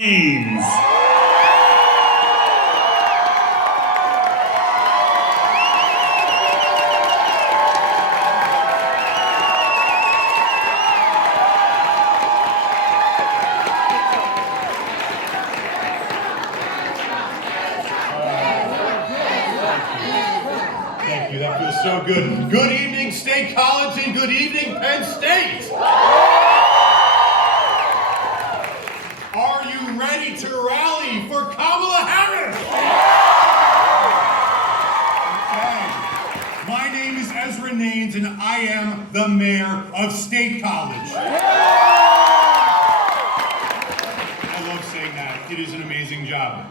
Nanes. Thank you, that feels so good. Good evening, State College, and good evening, Penn State. Are you ready to rally for Kamala Harris? Okay. My name is Ezra Nanes, and I am the mayor of State College. I love saying that. It is an amazing job.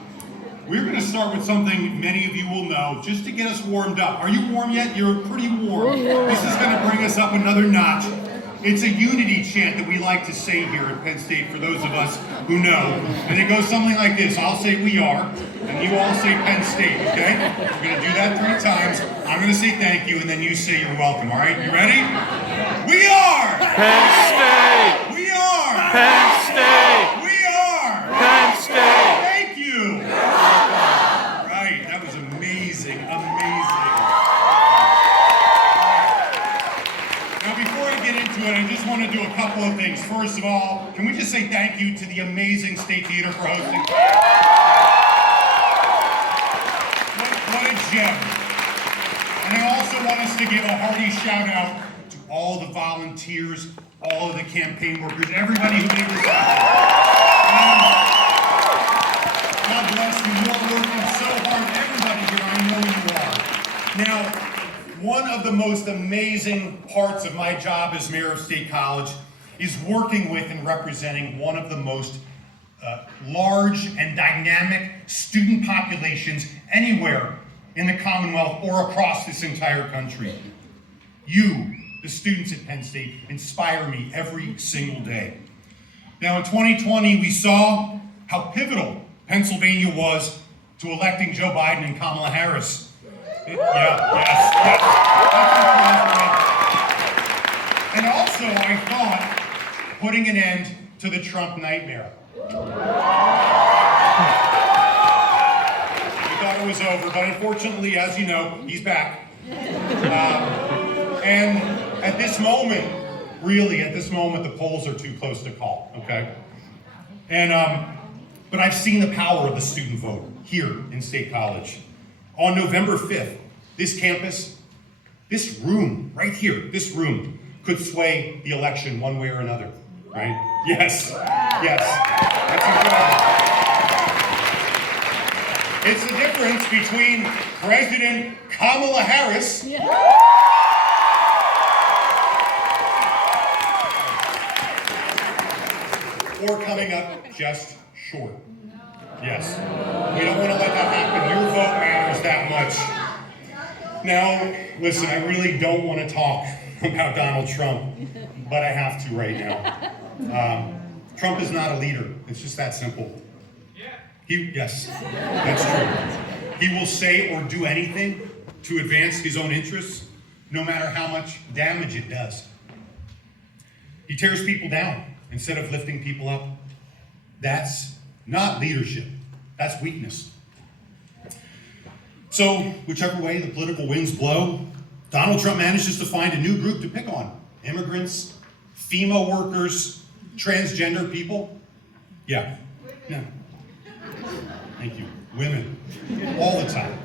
We're going to start with something many of you will know, just to get us warmed up. Are you warm yet? You're pretty warm. This is going to bring us up another notch. It's a unity chant that we like to say here at Penn State for those of us who know. And it goes something like this. I'll say "we are," and you all say "Penn State," okay? We're going to do that 3 times. I'm going to say thank you, and then you say you're welcome, all right? You ready? We are! Penn State! We are! Penn State! We are! Penn State! Thank you! Right, that was amazing, amazing. Now, before I get into it, I just want to do a couple of things. First of all, can we just say thank you to the amazing State Theater for hosting? What a gem. And I also want us to give a hearty shout out to all the volunteers, all of the campaign workers, everybody who made this happen. God bless you. You're working so hard. Everybody here, I know you are. Now, one of the most amazing parts of my job as mayor of State College is working with and representing one of the most large and dynamic student populations anywhere in the Commonwealth or across this entire country. You, the students at Penn State, inspire me every single day. Now, in 2020, we saw how pivotal Pennsylvania was to electing Joe Biden and Kamala Harris. Yes. And also, I thought, putting an end to the Trump nightmare. We thought it was over, but unfortunately, as you know, he's back. And at this moment, the polls are too close to call, okay? But I've seen the power of the student vote here in State College. On November 5th, this campus, this room, right here, this room, could sway the election one way or another, right? Yes. That's incredible. It's the difference between President Kamala Harris or coming up just short. Yes. We don't want to let that happen. Your vote matters that much. Now, listen, I really don't want to talk about Donald Trump, but I have to right now. Trump is not a leader. It's just that simple. Yes, that's true. He will say or do anything to advance his own interests, no matter how much damage it does. He tears people down instead of lifting people up. That's not leadership. That's weakness. So, whichever way the political winds blow, Donald Trump manages to find a new group to pick on. Immigrants, FEMA workers, transgender people. Yeah. Thank you. Women. All the time.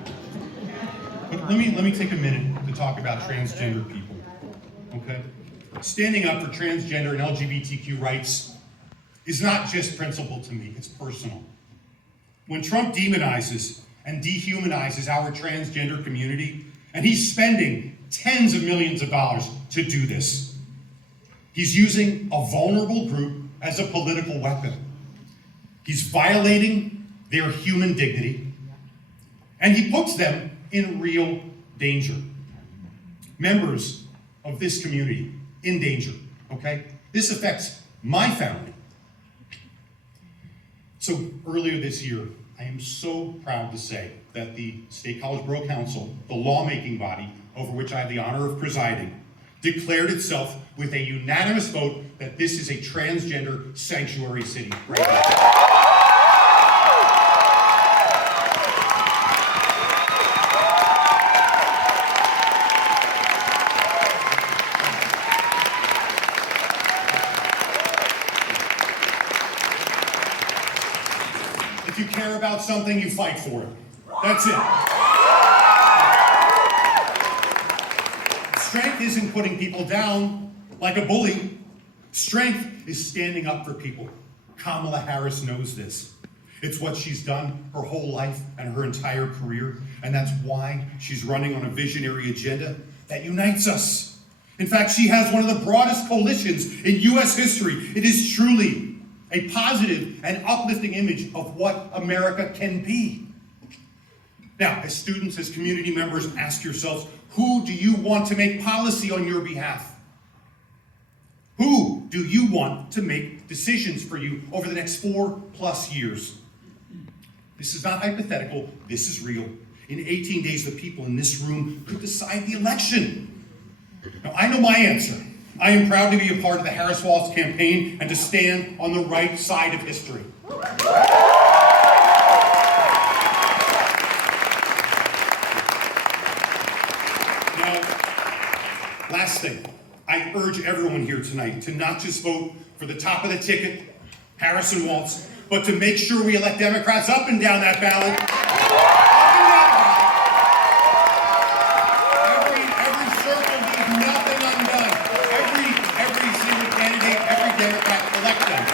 But let me take a minute to talk about transgender people. Okay? Standing up for transgender and LGBTQ rights is not just principle to me, it's personal. When Trump demonizes and dehumanizes our transgender community, and he's spending tens of millions of dollars to do this, he's using a vulnerable group as a political weapon. He's violating their human dignity, and he puts them in real danger. Members of this community in danger, okay? This affects my family. So earlier this year, I am so proud to say that the State College Borough Council, the lawmaking body over which I have the honor of presiding, declared itself with a unanimous vote that this is a transgender sanctuary city right now. If you care about something, you fight for it. That's it. Strength isn't putting people down like a bully. Strength is standing up for people. Kamala Harris knows this. It's what she's done her whole life and her entire career, and that's why she's running on a visionary agenda that unites us. In fact, she has one of the broadest coalitions in U.S. history. It is truly a positive and uplifting image of what America can be. Now, as students, as community members, ask yourselves, who do you want to make policy on your behalf? Who do you want to make decisions for you over the next 4+ years? This is not hypothetical, this is real. In 18 days, the people in this room could decide the election. Now, I know my answer. I am proud to be a part of the Harris-Walz campaign and to stand on the right side of history. Now, last thing, I urge everyone here tonight to not just vote for the top of the ticket, Harris and Walz, but to make sure we elect Democrats up and down that ballot. Every circle, leave nothing undone. Every single candidate, every Democrat, elect them.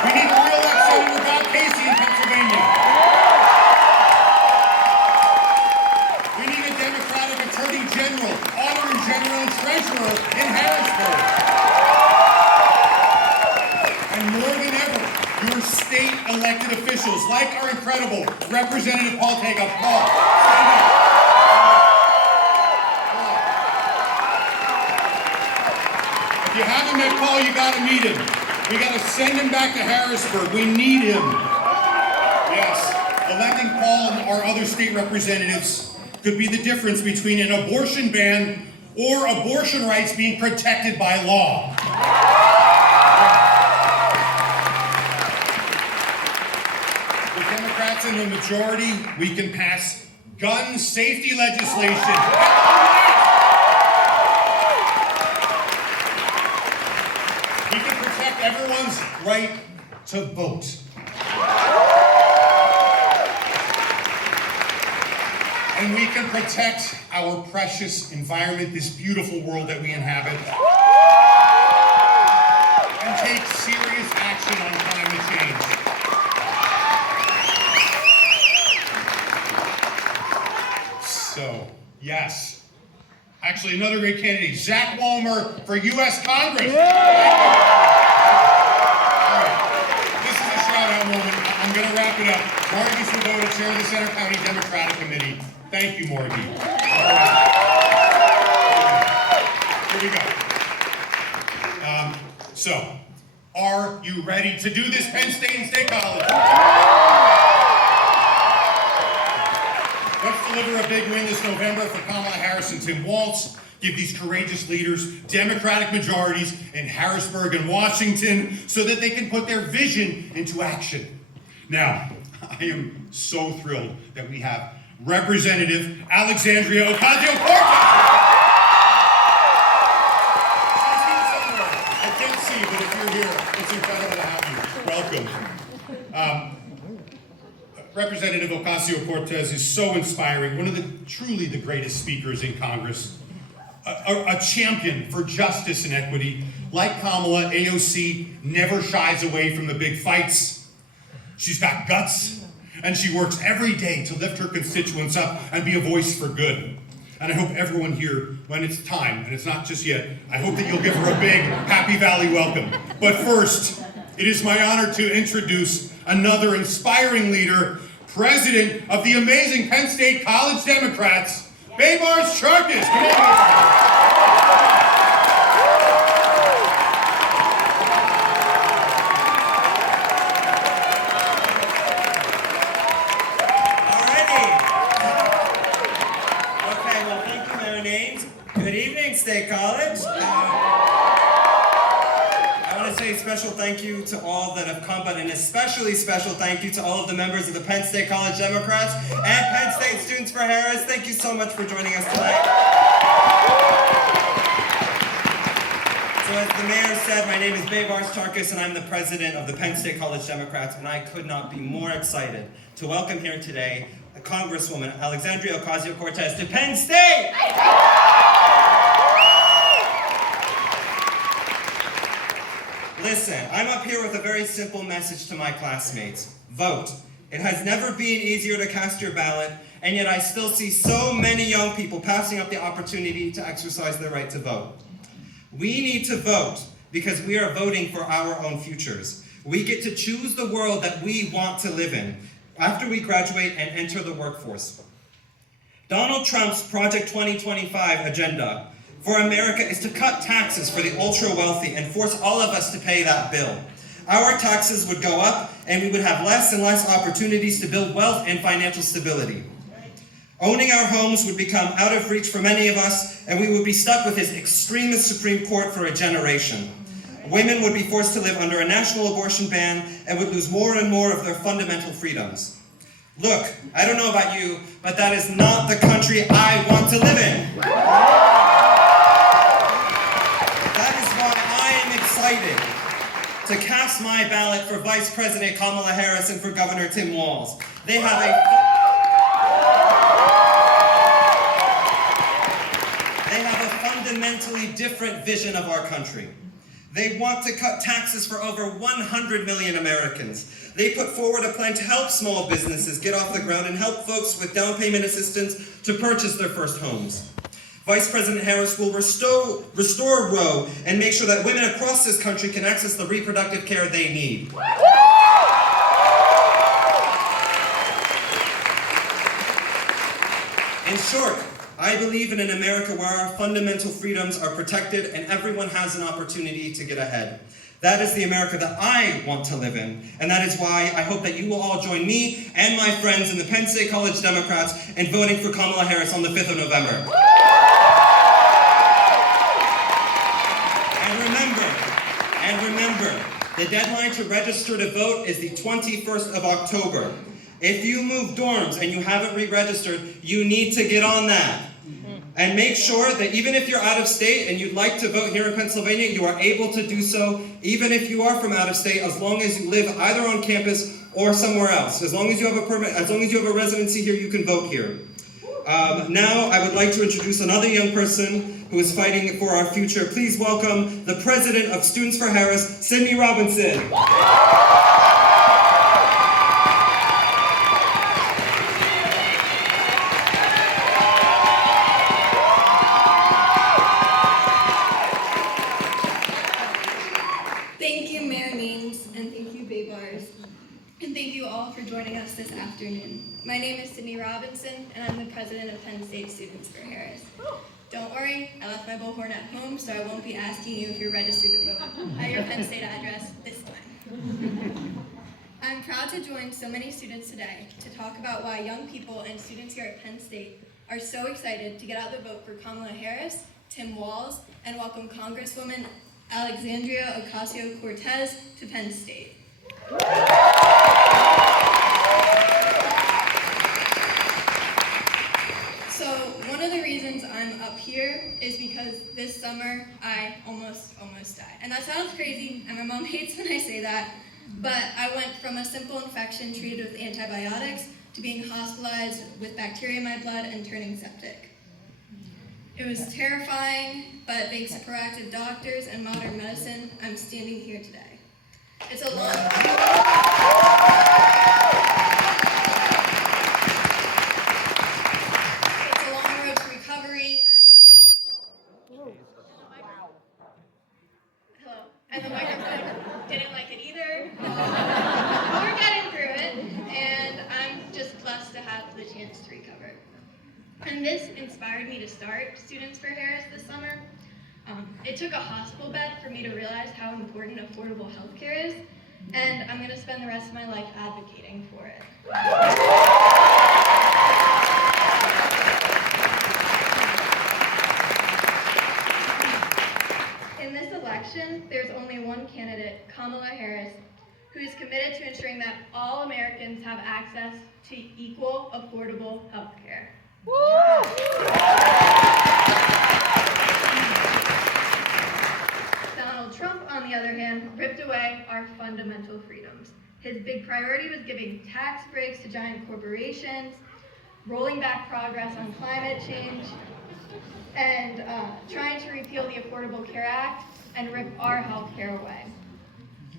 We need to re-elect Senator Bob Casey in Pennsylvania. We need a Democratic Attorney General, Auditor General, and Treasurer in Harrisburg. And more than ever, your state elected officials, like our incredible Representative Paul Takeoff. Paul, stand up. If you haven't met Paul, you gotta meet him. We gotta send him back to Harrisburg. We need him. Yes, electing Paul and our other state representatives could be the difference between an abortion ban or abortion rights being protected by law. With Democrats in the majority, we can pass gun safety legislation. We can protect everyone's right to vote. And we can protect our precious environment, this beautiful world that we inhabit, and take serious action on climate change. So, yes. Actually, another great candidate, Zach Walmer for U.S. Congress. All right. This is a shout-out moment. I'm going to wrap it up. Margie Swoboda, chair of the Center County Democratic Committee. Thank you, Margie. All right. Here we go. So, are you ready to do this, Penn State and State College? Let's deliver a big win this November for Kamala Harris and Tim Walz. Give these courageous leaders Democratic majorities in Harrisburg and Washington so that they can put their vision into action. Now, I am so thrilled that we have Representative Alexandria Ocasio-Cortez. I can't see, but if you're here, it's incredible to have you. Welcome. Representative Ocasio-Cortez is so inspiring, one of the truly the greatest speakers in Congress, a champion for justice and equity. Like Kamala, AOC never shies away from the big fights. She's got guts, and she works every day to lift her constituents up and be a voice for good. And I hope everyone here, when it's time, and it's not just yet, I hope that you'll give her a big Happy Valley welcome. But first, it is my honor to introduce another inspiring leader, president of the amazing Penn State College Democrats, Baybars Charkas. Come on. Good evening, State College. I want to say a special thank you to all that have come, but an especially special thank you to all of the members of the Penn State College Democrats and Penn State Students for Harris. Thank you so much for joining us tonight. So as the mayor said, my name is Baybars, Charkas, and I'm the president of the Penn State College Democrats, and I could not be more excited to welcome here today Congresswoman Alexandria Ocasio-Cortez to Penn State! Listen, I'm up here with a very simple message to my classmates. Vote. It has never been easier to cast your ballot, and yet I still see so many young people passing up the opportunity to exercise their right to vote. We need to vote because we are voting for our own futures. We get to choose the world that we want to live in after we graduate and enter the workforce. Donald Trump's Project 2025 agenda for America is to cut taxes for the ultra-wealthy and force all of us to pay that bill. Our taxes would go up and we would have less and less opportunities to build wealth and financial stability. Owning our homes would become out of reach for many of us, and we would be stuck with his extremist Supreme Court for a generation. Women would be forced to live under a national abortion ban and would lose more and more of their fundamental freedoms. Look, I don't know about you, but that is not the country I want to live in. That is why I am excited to cast my ballot for Vice President Kamala Harris and for Governor Tim Walz. They have a fundamentally different vision of our country. They want to cut taxes for over 100 million Americans. They put forward a plan to help small businesses get off the ground and help folks with down payment assistance to purchase their first homes. Vice President Harris will restore Roe and make sure that women across this country can access the reproductive care they need. In short, I believe in an America where our fundamental freedoms are protected and everyone has an opportunity to get ahead. That is the America that I want to live in, and that is why I hope that you will all join me and my friends in the Penn State College Democrats in voting for Kamala Harris on the 5th of November. And remember, the deadline to register to vote is the 21st of October. If you move dorms and you haven't re-registered, you need to get on that. And make sure that even if you're out of state and you'd like to vote here in Pennsylvania, you are able to do so, even if you are from out of state, as long as you live either on campus or somewhere else. As long as you have a permit, as long as you have a residency here, you can vote here. Now, I would like to introduce another young person who is fighting for our future. Please welcome the president of Students for Harris, Sydney Robinson. Thank you, Mayor Nanes, and thank you, Baybars. And thank you all for joining us this afternoon. My name is Sydney Robinson, and I'm the president of Penn State Students for Harris. Don't worry, I left my bullhorn at home, so I won't be asking you if you're registered to vote at your Penn State address this time. I'm proud to join so many students today to talk about why young people and students here at Penn State are so excited to get out the vote for Kamala Harris, Tim Walz, and welcome Congresswoman Alexandria Ocasio-Cortez to Penn State. So one of the reasons I'm up here is because this summer I almost died. And that sounds crazy, and my mom hates when I say that, but I went from a simple infection treated with antibiotics to being hospitalized with bacteria in my blood and turning septic. It was terrifying, but thanks to proactive doctors and modern medicine, I'm standing here today. It's a long road to recovery, and the microphone didn't like it either. We're getting through it, and I'm just blessed to have the chance to recover. And this inspired me to start Students for Harris this summer. It took a hospital bed for me to realize how important affordable healthcare is, and I'm going to spend the rest of my life advocating for it. In this election, there's only one candidate, Kamala Harris, who is committed to ensuring that all Americans have access to equal, affordable healthcare. Sound Trump, on the other hand, ripped away our fundamental freedoms. His big priority was giving tax breaks to giant corporations, rolling back progress on climate change, and trying to repeal the Affordable Care Act and rip our health care away.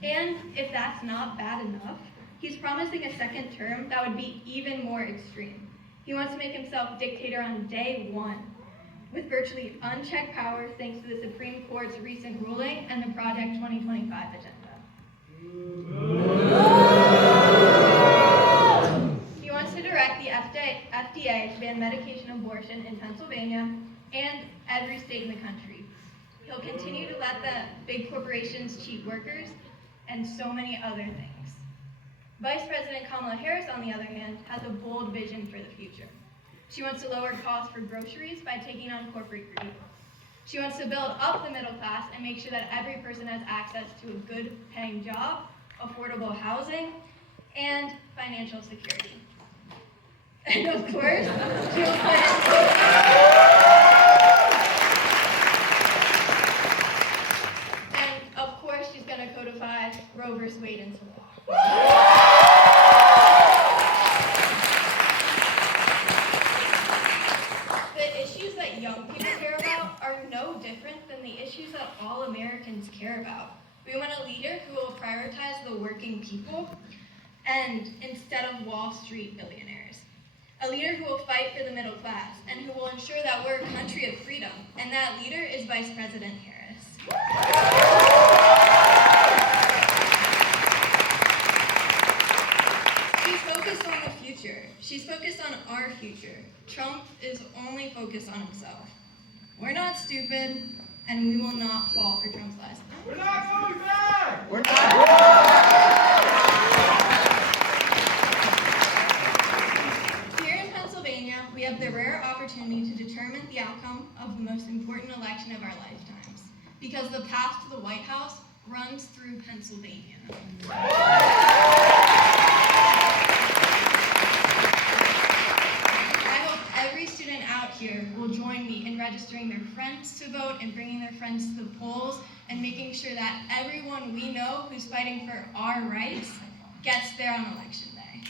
And if that's not bad enough, he's promising a second term that would be even more extreme. He wants to make himself dictator on day one, with virtually unchecked powers thanks to the Supreme Court's recent ruling and the Project 2025 agenda. He wants to direct the FDA to ban medication abortion in Pennsylvania and every state in the country. He'll continue to let the big corporations cheat workers and so many other things. Vice President Kamala Harris, on the other hand, has a bold vision for the future. She wants to lower costs for groceries by taking on corporate greed. She wants to build up the middle class and make sure that every person has access to a good paying job, affordable housing, and financial security. And of course, she'll put and of course she's gonna codify Roe v. Wade into law. The issues that young people care about are no different than the issues that all Americans care about. We want a leader who will prioritize the working people and instead of Wall Street billionaires. A leader who will fight for the middle class and who will ensure that we're a country of freedom. And that leader is Vice President Harris. She's focused on the future. She's focused on our future. Trump is only focused on himself. We're not stupid, and we will not fall for Trump's lies. We're not going back! We're not Here in Pennsylvania, we have the rare opportunity to determine the outcome of the most important election of our lifetimes, because the path to the White House runs through Pennsylvania. I hope every student out here will join me in registering their friends to vote and bringing their friends to the polls and making sure that everyone we know who's fighting for our rights gets there on election day.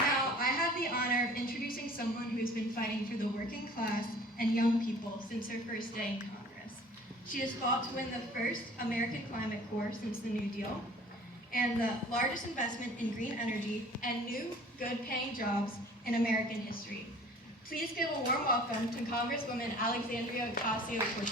Now, I have the honor of introducing someone who's been fighting for the working class and young people since her first day in Congress. She has fought to win the first American Climate Corps since the New Deal, and the largest investment in green energy and new, good-paying jobs in American history. Please give a warm welcome to Congresswoman Alexandria Ocasio-Cortez.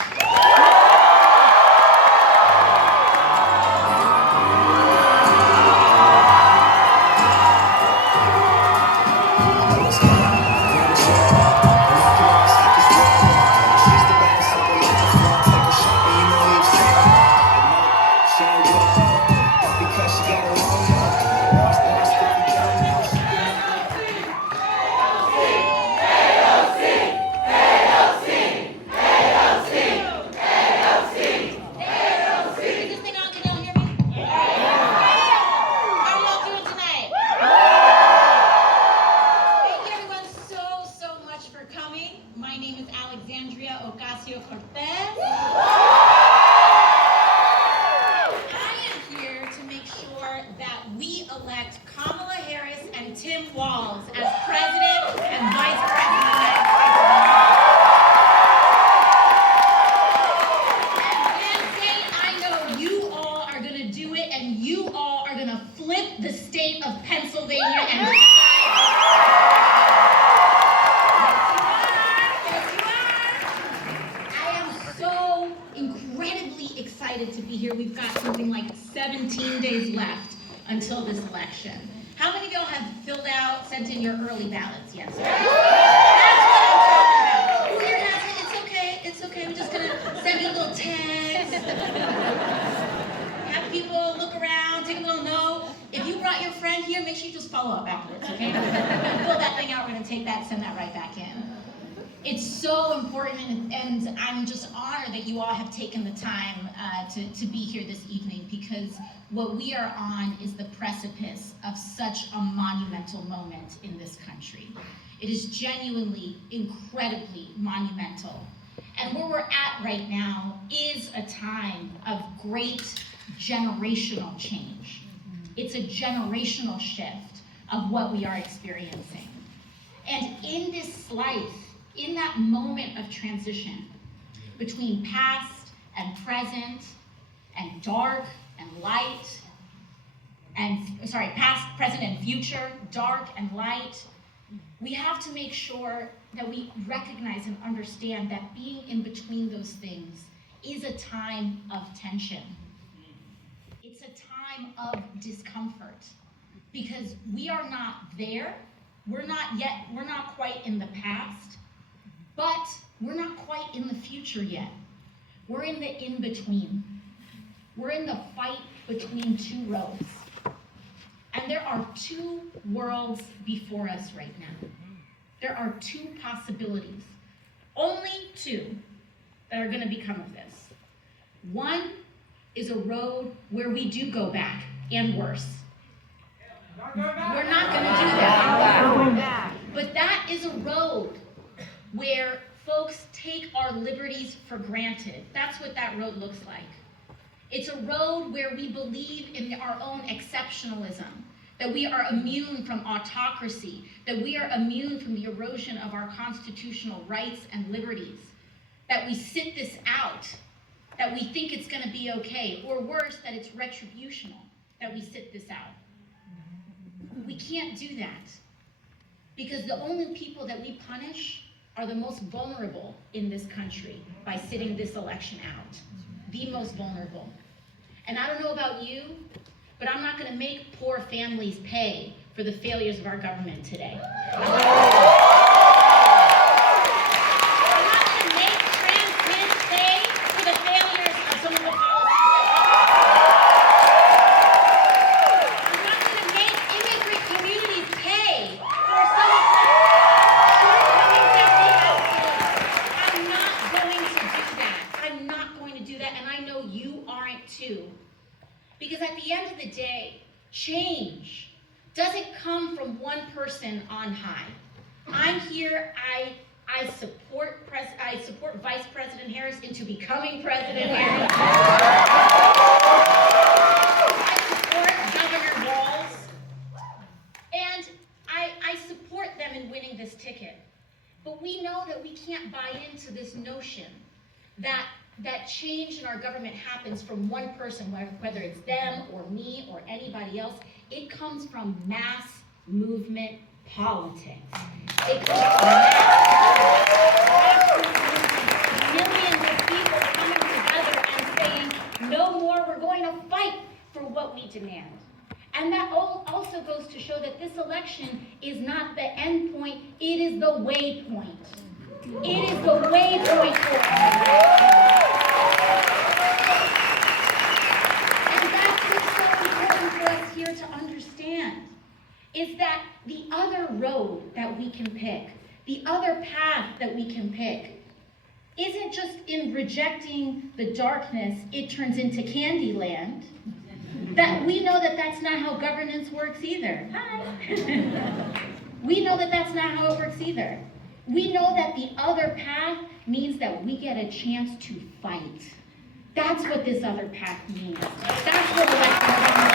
My name is Alexandria Ocasio-Cortez. I am here to make sure that we elect Kamala Harris and Tim Walz as President and Vice President of Pennsylvania. And Wednesday, I know you all are going to do it, and you all are going to flip the state of Pennsylvania and to be here. We've got something like 17 days left until this election. How many of y'all have filled out, sent in your early ballots yet? That's what I'm talking about. Who here hasn't? It's okay. It's okay. I'm just going to send you a little text. Have people look around, take a little note. If you brought your friend here, make sure you just follow up afterwards, okay? Fill that thing out. We're going to take that, send that right back in. It's so important, and I'm just honored that you all have taken the time to be here this evening, because what we are on is the precipice of such a monumental moment in this country. It is genuinely, incredibly monumental. And where we're at right now is a time of great generational change. It's a generational shift of what we are experiencing. And in this life, in that moment of transition between past and present and dark and light, past, present, and future, dark and light, we have to make sure that we recognize and understand that being in between those things is a time of tension. It's a time of discomfort, because we are not there. We're not quite in the past, but we're not quite in the future yet. We're in the in-between. We're in the fight between two roads. And there are two worlds before us right now. There are two possibilities, only two, that are going to become of this. One is a road where we do go back, and worse. We're not going to do that. But that is a road where folks take our liberties for granted. That's what that road looks like. It's a road where we believe in our own exceptionalism, that we are immune from autocracy, that we are immune from the erosion of our constitutional rights and liberties, that we sit this out, that we think it's going to be okay, or worse, that it's retributional, that we sit this out. We can't do that, because the only people that we punish are the most vulnerable in this country by sitting this election out. The most vulnerable. And I don't know about you, but I'm not going to make poor families pay for the failures of our government today. I'm not going to make trans kids pay for the failures of some of the policies. I'm not going to make immigrant communities pay for some of the shortcomings that we have. I'm not going to do that. I'm not going to do that, and I know you aren't too. Because at the end of the day, change doesn't come from one person on high. I'm here, I support Vice President Harris into becoming President Harris. I support Governor Walz. And I support them in winning this ticket. But we know that we can't buy into this notion that change in our government happens from one person, whether it's them or me or anybody else. It comes from mass movement politics. It comes from millions of people coming together and saying, no more, we're going to fight for what we demand. And that also goes to show that this election is not the end point, it is the waypoint. It is the waypoint for us. To understand is that the other road that we can pick, the other path that we can pick, isn't just in rejecting the darkness, it turns into Candyland. That we know that that's not how governance works either. Hi. We know that that's not how it works either. We know that the other path means that we get a chance to fight. That's what this other path means. That's what elections are.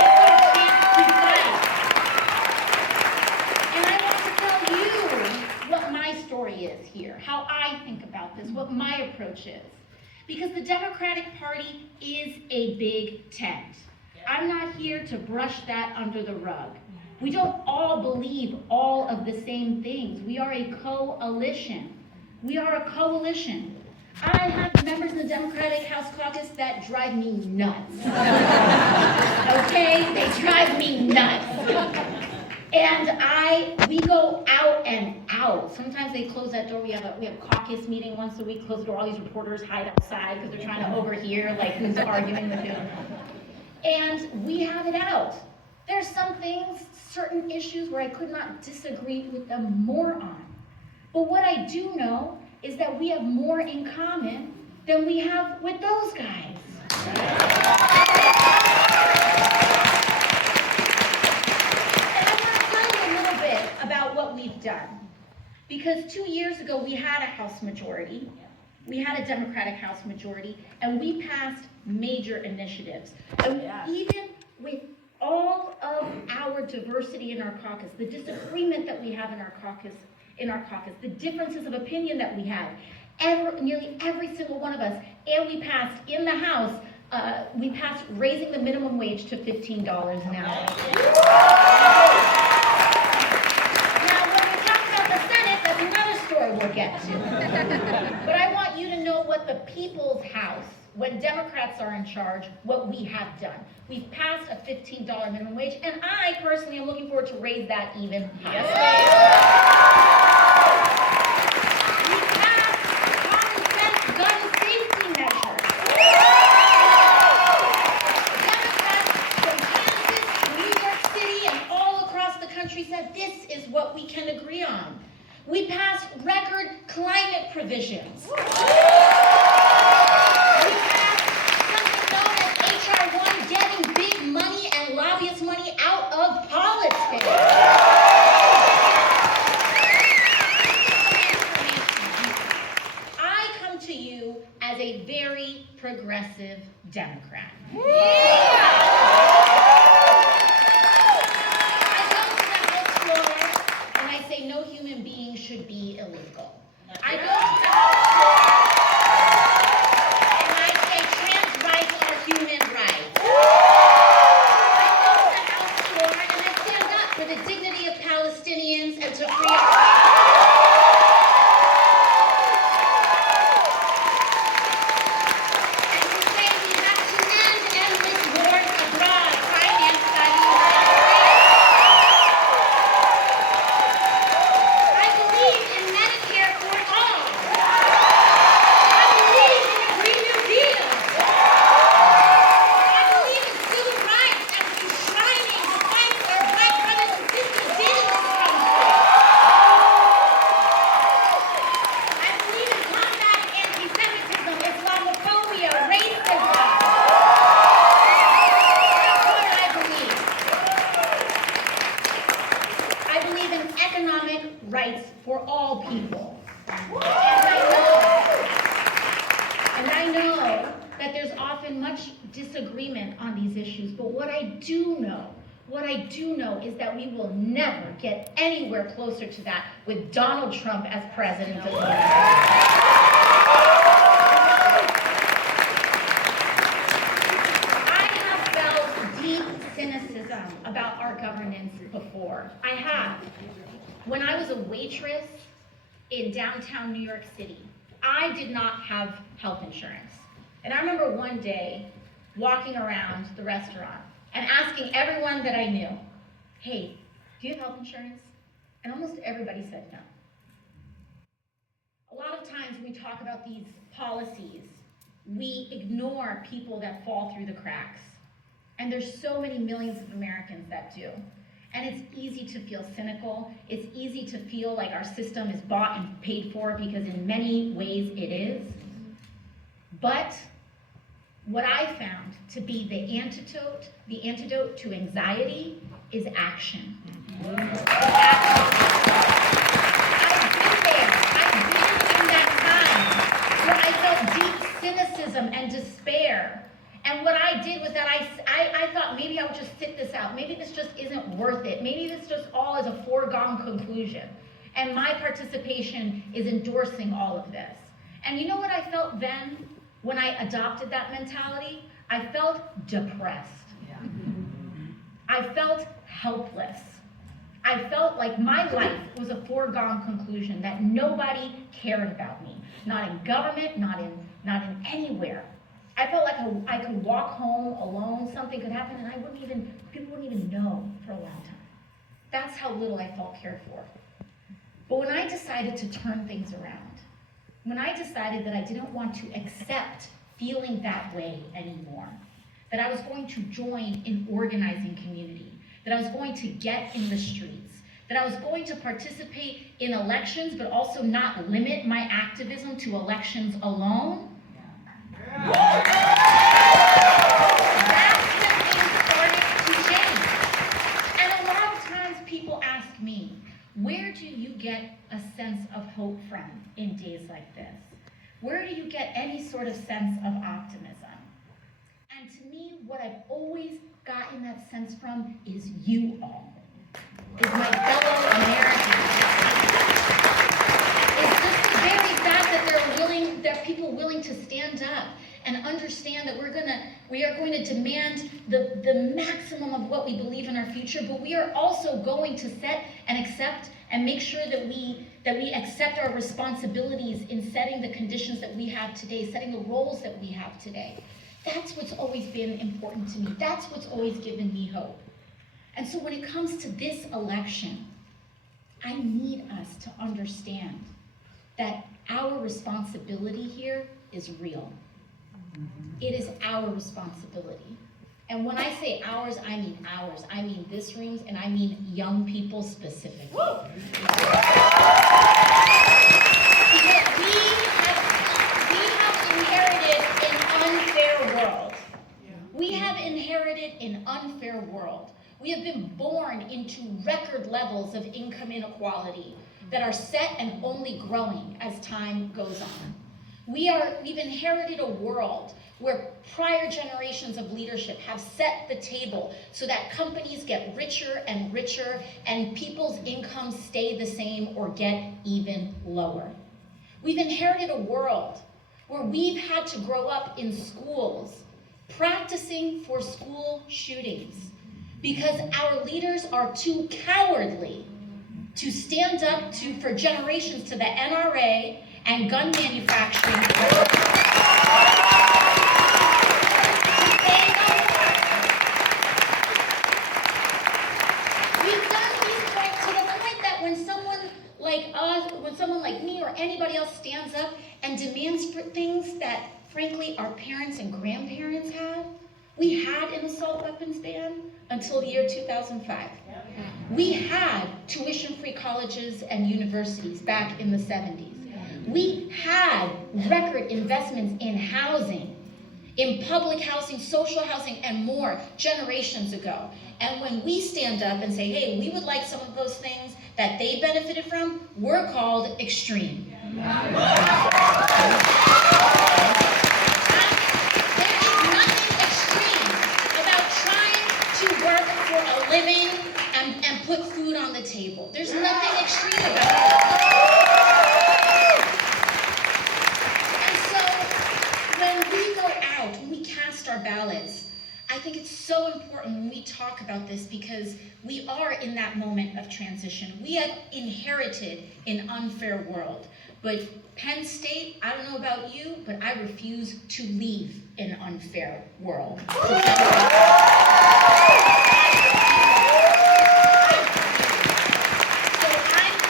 It's a chance to fight. And I want to tell you what my story is here, how I think about this, what my approach is. Because the Democratic Party is a big tent. I'm not here to brush that under the rug. We don't all believe all of the same things. We are a coalition. We are a coalition. I have members in the Democratic House Caucus that drive me nuts. Okay? They drive me nuts. And we go out and out. Sometimes they close that door. We have a caucus meeting once a week, close the door. All these reporters hide outside because they're trying to overhear like who's arguing with who. And we have it out. There's some things, certain issues where I could not disagree with them more on. But what I do know is that we have more in common than we have with those guys. And I want to tell you a little bit about what we've done. Because 2 years ago, we had a House majority. We had a Democratic House majority, and we passed major initiatives. And even with all of our diversity in our caucus, the disagreement that we have in our caucus, the differences of opinion that we have, nearly every single one of us, and we passed in the House, we passed raising the minimum wage to $15 an hour. Now, when we talk about the Senate, that's another story we'll get to. But I want you to know what the people's House, when Democrats are in charge, what we have done. We've passed a $15 minimum wage, and I personally am looking forward to raise that even higher. We passed common sense gun safety measures. Democrats from Kansas, New York City, and all across the country said this is what we can agree on. We passed record climate provisions. We passed something known as HR 1, getting big money and lobbyist money out of politics. I come to you as a very progressive Democrat. I go to the House floor and I say no human being should be illegal. I go to the House floor and I say trans rights are human rights. I go to the House floor and I stand up for the dignity of Palestinians and to free our and to say we have to end endless wars abroad financed by the United States. I believe in Medicare for all. I believe in a Green New Deal. I believe in civil rights and enshrining the fights our Black brothers and sisters did in this country. I believe in combating anti-Semitism, Islamophobia, racism. That's what I believe. I believe in economic rights for all people. And I know that there's often much disagreement on these issues, but what I do know is that we will never get anywhere closer to that with Donald Trump as president of the United States. I have felt deep cynicism about our governance before. I have. When I was a waitress in downtown New York City, I did not have health insurance. And I remember one day walking around the restaurant and asking everyone that I knew, hey, do you have health insurance? And almost everybody said no. A lot of times when we talk about these policies, we ignore people that fall through the cracks. And there's so many millions of Americans that do. And it's easy to feel cynical. It's easy to feel like our system is bought and paid for, because in many ways it is. But what I found to be the antidote to anxiety is action. I've been there. I've been in that time where I felt deep cynicism and despair. And what I did was that I thought maybe I would just sit this out. Maybe this just isn't worth it. Maybe this just all is a foregone conclusion. And my participation is endorsing all of this. And you know what I felt then when I adopted that mentality? I felt depressed. I felt helpless. I felt like my life was a foregone conclusion, that nobody cared about me. Not in government, not in anywhere. I felt like I could walk home alone, something could happen, and people wouldn't even know for a long time. That's how little I felt cared for. But when I decided to turn things around, when I decided that I didn't want to accept feeling that way anymore, that I was going to join an organizing community, that I was going to get in the streets, that I was going to participate in elections, but also not limit my activism to elections alone. That's when things started to change. And a lot of times people ask me, where do you get a sense of hope from in days like this? Where do you get any sort of sense of optimism? And to me, what I've always gotten that sense from is you all, is my fellow Americans. It's just the very fact that there are people willing to stand up and understand that we are going to demand the maximum of what we believe in our future, but we are also going to set and accept and make sure that we accept our responsibilities in setting the conditions that we have today, setting the roles that we have today. That's what's always been important to me. That's what's always given me hope. And so when it comes to this election, I need us to understand that our responsibility here is real. It is our responsibility. And when I say ours, I mean ours. I mean this room's, and I mean young people specifically. Because we have inherited an unfair world. We have inherited an unfair world. We have been born into record levels of income inequality that are set and only growing as time goes on. We've inherited a world where prior generations of leadership have set the table so that companies get richer and richer and people's incomes stay the same or get even lower. We've inherited a world where we've had to grow up in schools practicing for school shootings because our leaders are too cowardly to stand up for generations to the NRA and gun manufacturing. We've done these points to the point that when someone like us, when someone like me or anybody else stands up and demands for things that, frankly, our parents and grandparents had, we had an assault weapons ban until the year 2005. We had tuition-free colleges and universities back in the 70s. We had record investments in housing, in public housing, social housing, and more generations ago. And when we stand up and say, hey, we would like some of those things that they benefited from, we're called extreme. There is nothing extreme about trying to work for a living and put food on the table. There's nothing extreme about it. When we cast our ballots, I think it's so important when we talk about this because we are in that moment of transition. We have inherited an unfair world. But Penn State, I don't know about you, but I refuse to leave an unfair world. So I'm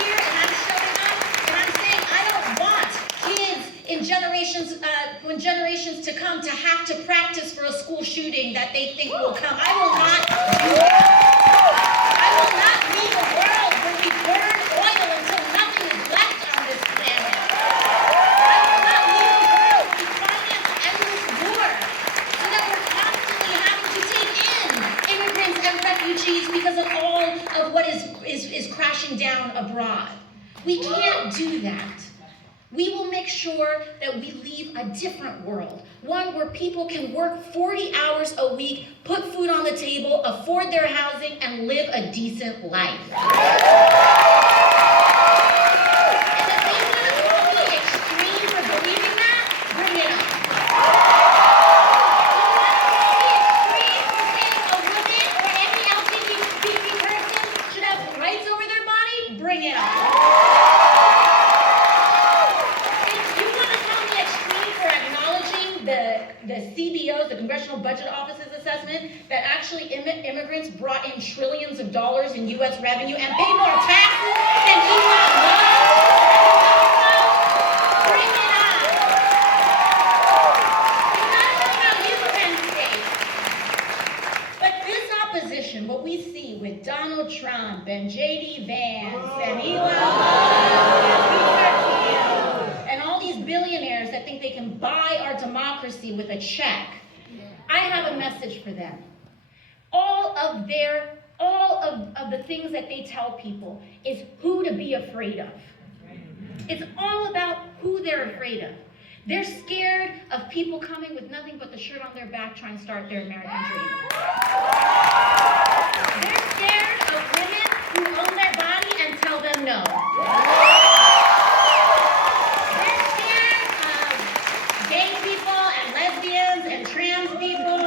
here and I'm showing up and I'm saying I don't want kids in when generations to come to have to practice for a school shooting that they think will come. I will not do that. I will not leave a world where we burn oil until nothing is left on this planet. I will not leave a world where we finance endless war so that we're constantly having to take in immigrants and refugees because of all of what is crashing down abroad. We can't do that. We will make sure that we leave a different world, one where people can work 40 hours a week, put food on the table, afford their housing, and live a decent life. And if they want to call me extreme for believing that, bring it on. If you want to call me extreme for saying a woman or any LGBT person should have rights over their body, bring it on. The CBO's, the Congressional Budget Office's assessment that actually immigrants brought in trillions of dollars in U.S. revenue and paid more taxes than Elon Musk. Bring it on. It's not about you, Penn State. But this opposition, what we see they can buy our democracy with a check, I have a message for them. All of the things that they tell people is who to be afraid of. It's all about who they're afraid of. They're scared of people coming with nothing but the shirt on their back trying to start their American dream. They're scared of women who own their body and tell them no. They're scared of gay people and lesbians and trans people.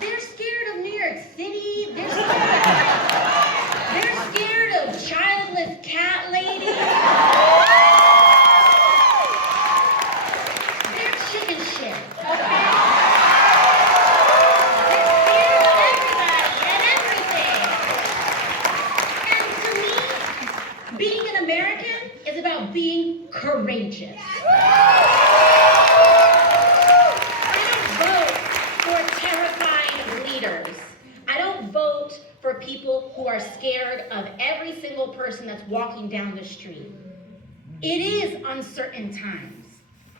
They're scared of New York City. They're scared of childless cat ladies. They're chicken shit, okay? They're scared of everybody and everything. And to me, being an American is about being courageous. I don't vote for terrified leaders. I don't vote for people who are scared of every single person that's walking down the street. It is uncertain times.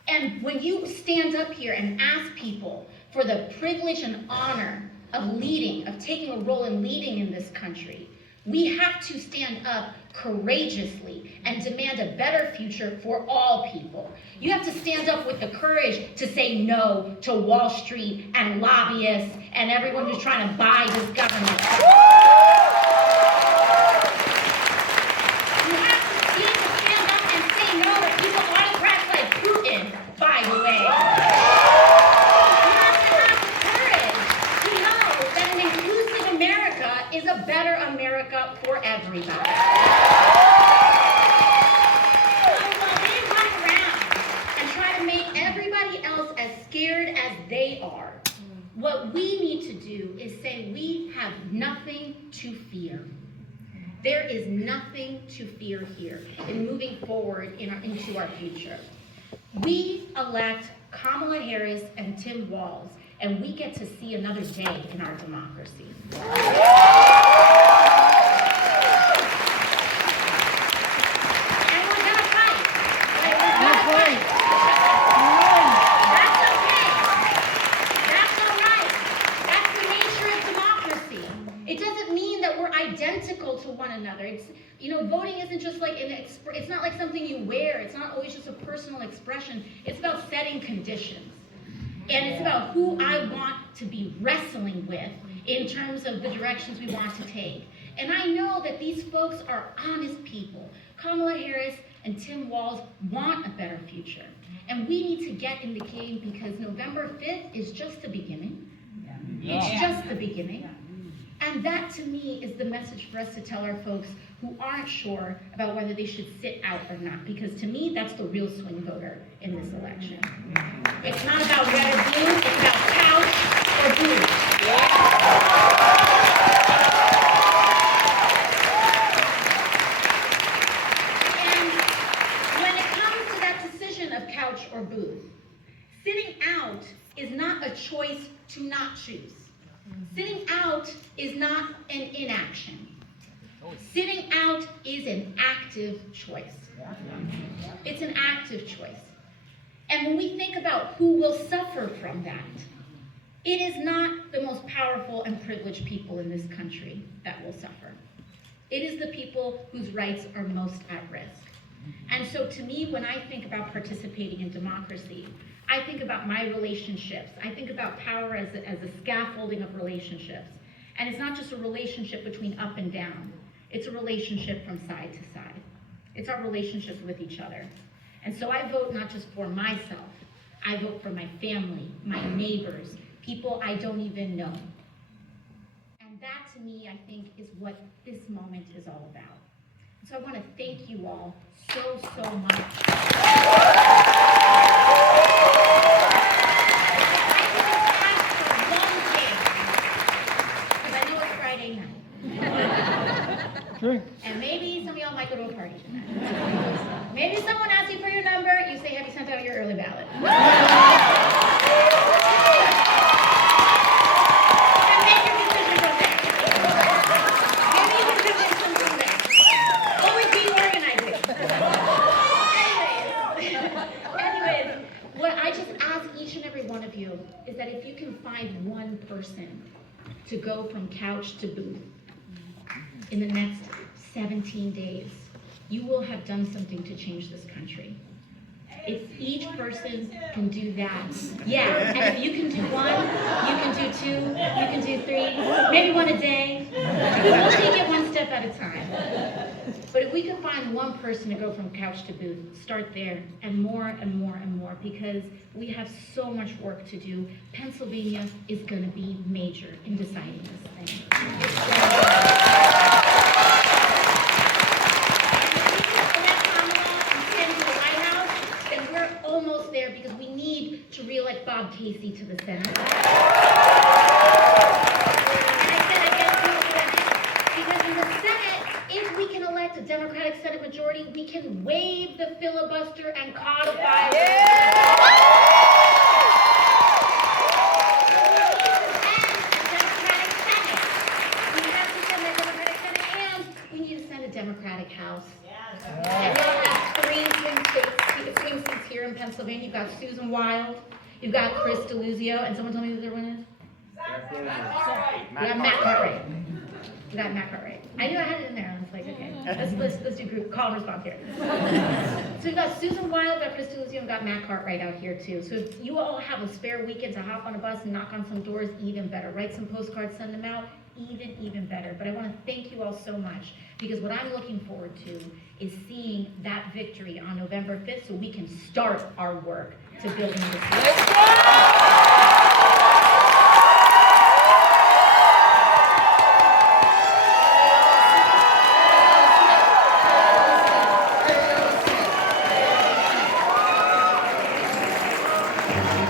And when you stand up here and ask people for the privilege and honor of leading, of taking a role in leading in this country, we have to stand up courageously and demand a better future for all people. You have to stand up with the courage to say no to Wall Street and lobbyists and everyone who's trying to buy this government. You have to stand up and say no to people autocrats like Putin, by the way. You have to have the courage to know that an inclusive America is a better America for everybody. Scared as they are, what we need to do is say we have nothing to fear. There is nothing to fear here in moving forward into our future. We elect Kamala Harris and Tim Walz, and we get to see another day in our democracy. And we're gonna fight. We're gonna fight. It doesn't mean that we're identical to one another. Voting isn't just like it's not like something you wear. It's not always just a personal expression. It's about setting conditions. And it's about who I want to be wrestling with in terms of the directions we want to take. And I know that these folks are honest people. Kamala Harris and Tim Walz want a better future. And we need to get in the game because November 5th is just the beginning. It's just the beginning. And that, to me, is the message for us to tell our folks who aren't sure about whether they should sit out or not. Because to me, that's the real swing voter in this election. It's not about red or blue, it's about couch or booth. And when it comes to that decision of couch or booth, sitting out is not a choice to not choose. Sitting out is not an inaction. Sitting out is an active choice. It's an active choice. And when we think about who will suffer from that, it is not the most powerful and privileged people in this country that will suffer. It is the people whose rights are most at risk. And so to me, when I think about participating in democracy, I think about my relationships. I think about power as a scaffolding of relationships. And it's not just a relationship between up and down. It's a relationship from side to side. It's our relationships with each other. And so I vote not just for myself. I vote for my family, my neighbors, people I don't even know. And that, to me, I think, is what this moment is all about. So I want to thank you all so much. Sure. And maybe some of y'all might go to a party tonight. Maybe someone asks you for your number, you say, have you sent out your early ballot? And make your decision from there. Maybe you can do something there. Always be organized. find one person to go from couch to booth in the next 17 days, you will have done something to change this country. If each person can do that, yeah, and if you can do one, you can do two, you can do three, maybe one a day. We'll take it one step at a time. But if we could find one person to go from couch to booth, start there, and more and more and more, because we have so much work to do. Pennsylvania is going to be major in deciding this thing. Almost there, because we need to re-elect Bob Casey to the Senate. And I said again to the Senate, because in the Senate, if we can elect a Democratic Senate majority, we can waive the filibuster and codify it. We need to send a Democratic House. And we'll have 3 swing seats here in Pennsylvania. You've got Susan Wild, you've got Chris DeLuzio, and someone tell me who their winner is? We got Matt Cartwright. We got Matt Cartwright. I knew I had it in there. I was like, okay, let's do group call and response here. So we've got Susan Wild, we've got Chris DeLuzio, and we've got Matt Cartwright out here too. So if you all have a spare weekend to hop on a bus and knock on some doors, even better. Write some postcards, send them out, even better. But I want to thank you all so much, because what I'm looking forward to is seeing that victory on November 5th so we can start our work to building this.